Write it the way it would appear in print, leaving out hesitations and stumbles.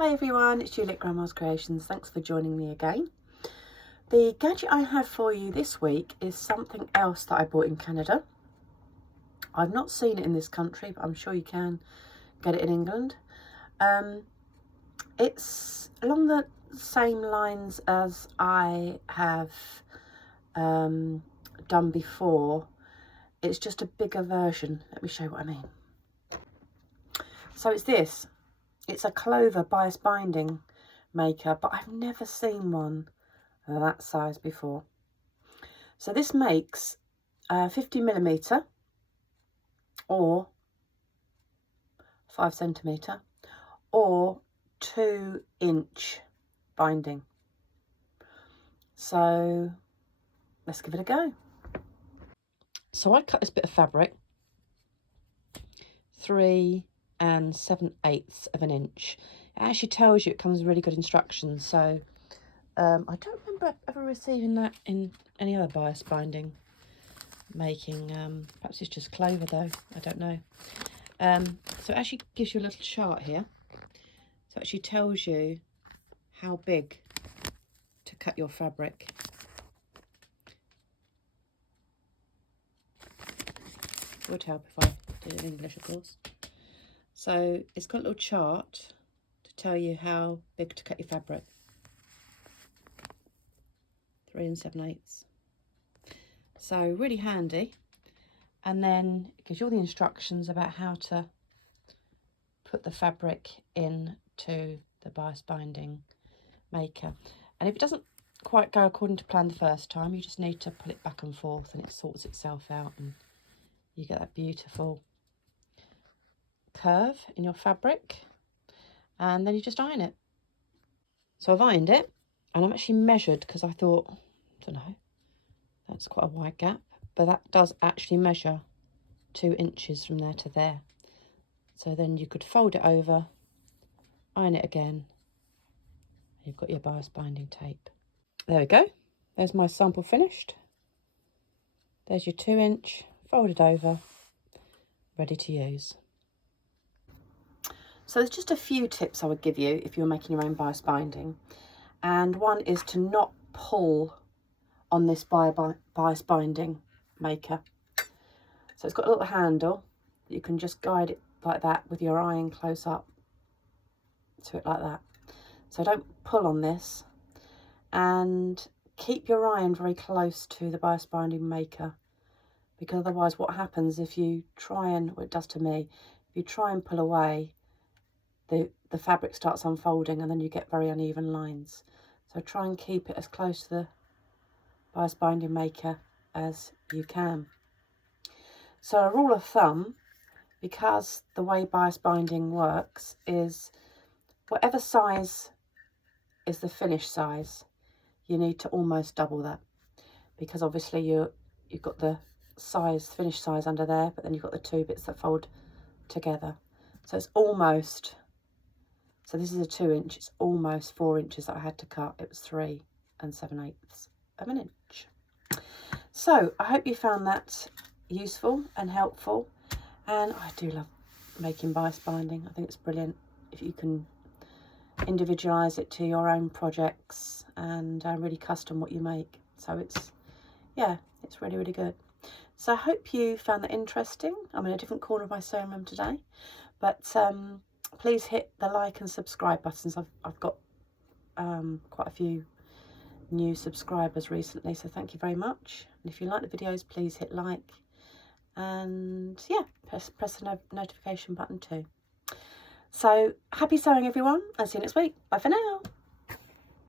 Hi everyone, it's Juliet Grandma's Creations. Thanks for joining me again. The gadget I have for you this week is something else that I bought in Canada. I've not seen it in this country, but I'm sure you can get it in England. It's along the same lines as I have done before. It's just a bigger version. Let me show you what I mean. So it's this. It's a Clover bias binding maker, but I've never seen one that size before. So this makes 50mm or 5cm or 2-inch binding. So let's give it a go. So I cut this bit of fabric 3 7/8 of an inch. It actually tells you, it comes with really good instructions. So I don't remember ever receiving that in any other bias binding making. Perhaps it's just Clover though, I don't know. So it actually gives you a little chart here. So it actually tells you how big to cut your fabric. It would help if I did it in English, of course. So it's got a little chart to tell you how big to cut your fabric. 3 7/8. So really handy. And then it gives you all the instructions about how to put the fabric into the bias binding maker. And if it doesn't quite go according to plan the first time, you just need to pull it back and forth and it sorts itself out and you get that beautiful curve in your fabric, and then you just iron it. So I've ironed it and I'm actually measured because I thought, I don't know, that's quite a wide gap, but that does actually measure 2 inches from there to there. So then you could fold it over, iron it again, and you've got your bias binding tape. There we go. There's my sample finished. There's your 2-inch, folded over, ready to use. So there's just a few tips I would give you if you're making your own bias binding. And one is to not pull on this bias binding maker. So it's got a little handle. You can just guide it like that with your iron close up to it like that. So don't pull on this, and keep your iron very close to the bias binding maker, because otherwise what happens if you try and, what it does to me, if you try and pull away, the fabric starts unfolding and then you get very uneven lines. So try and keep it as close to the bias binding maker as you can. So a rule of thumb, because the way bias binding works is whatever size is the finished size, you need to almost double that, because obviously you've got the size, finished size under there, but then you've got the two bits that fold together. So it's almost, so this is a 2-inch, it's almost 4 inches that I had to cut. It was 3 7/8 of an inch. So I hope you found that useful and helpful, and I do love making bias binding. I think it's brilliant if you can individualize it to your own projects and really custom what you make. So it's, yeah, it's really, really good. So I hope you found that interesting. I'm in a different corner of my sewing room today, but please hit the like and subscribe buttons. I've got quite a few new subscribers recently, so thank you very much. And if you like the videos, please hit like, and yeah, press the notification button too. So happy sewing everyone, I'll see you next week. Bye for now.